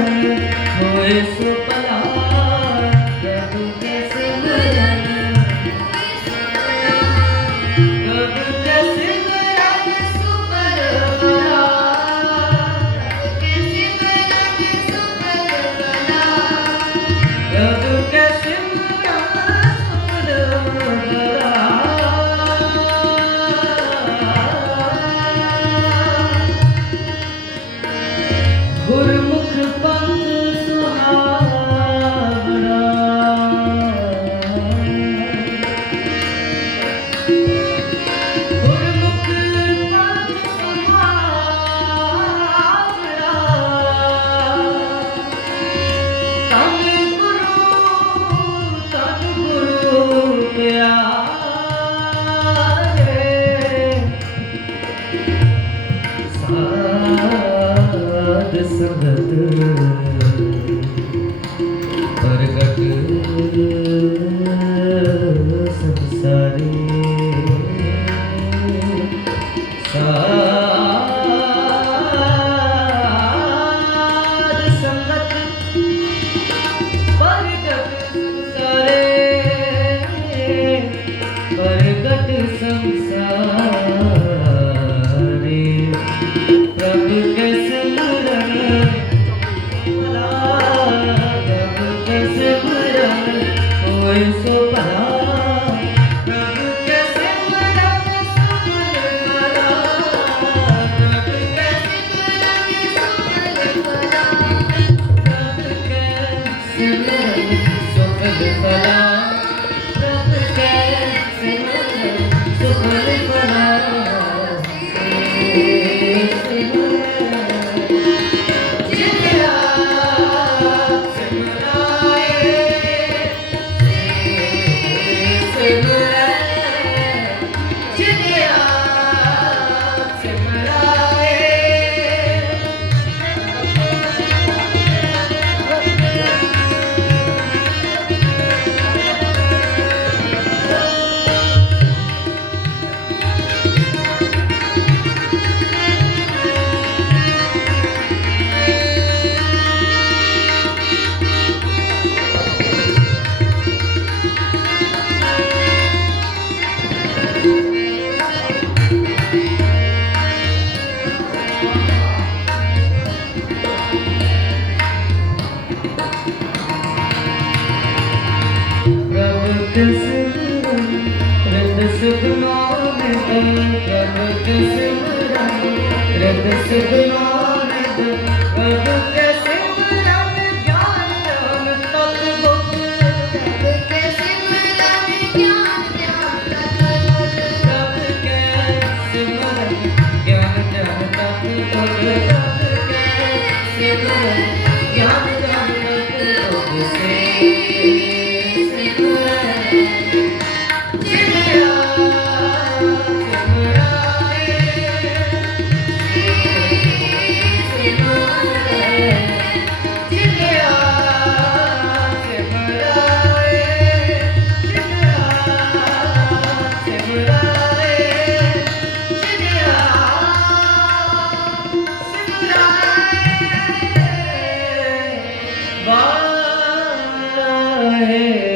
With சுந்தது பருகட்டு சம்சாரி संसार। Rıdısık namet, rıdısık namet, rıdısık है